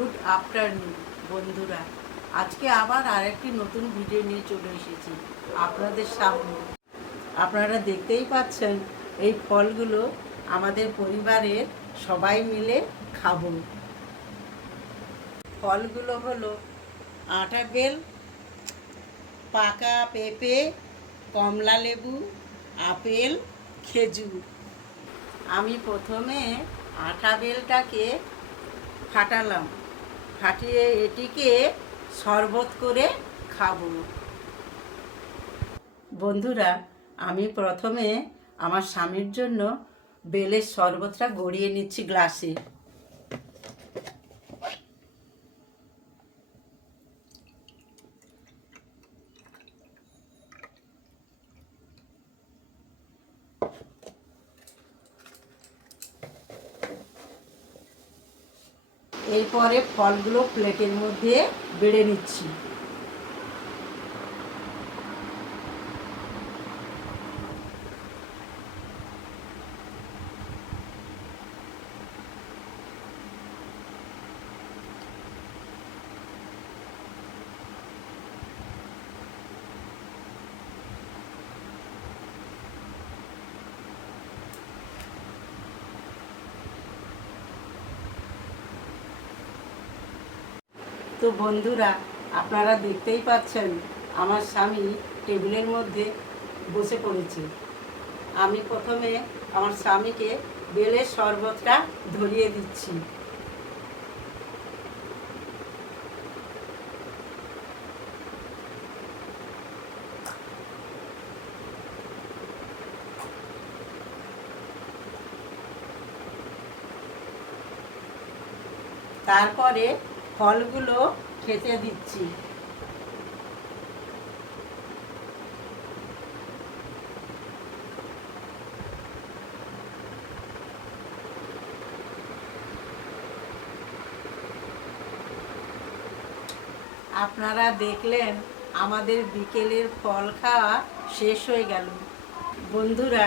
Good afternoon বন্ধুরা, আজকে আবার আরেকটি নতুন ভিডিও নিয়ে চলে এসেছি আপনাদের সামনে। আপনারা দেখতেই পাচ্ছেন এই ফলগুলো আমাদের পরিবারের সবাই মিলে খাবো। ফলগুলো হলো আটা বেল, পাকা পেঁপে, কমলা লেবু, আপেল, খেজুর। আমি প্রথমে আটা বেলটাকে ফাটালাম, ফাটিয়ে এটিকে শরবত করে খাবো। বন্ধুরা, আমি প্রথমে আমার স্বামীর জন্য বেলের শরবতটা গড়িয়ে নিচ্ছি গ্লাসে। এরপরে ফলগুলো প্লেটের মধ্যে বেড়ে নিচ্ছি। তো বন্ধুরা, আপনারা দেখতেই পাচ্ছেন আমার স্বামী টেবিলের মধ্যে বসে পড়েছে। আমি প্রথমে আমার স্বামীকে বেলের শরবতটা ধরিয়ে দিচ্ছি। তারপরে ফলগুলো খেতে দিচ্ছি। আপনারা দেখলেন আমাদের বিকেলের ফল খাওয়া শেষ হয়ে গেল। বন্ধুরা,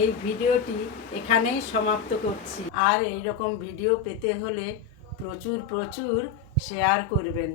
এই ভিডিওটি এখানেই সমাপ্ত করছি। আর এই রকম ভিডিও পেতে হলে প্রচুর শেয়ার করবেন।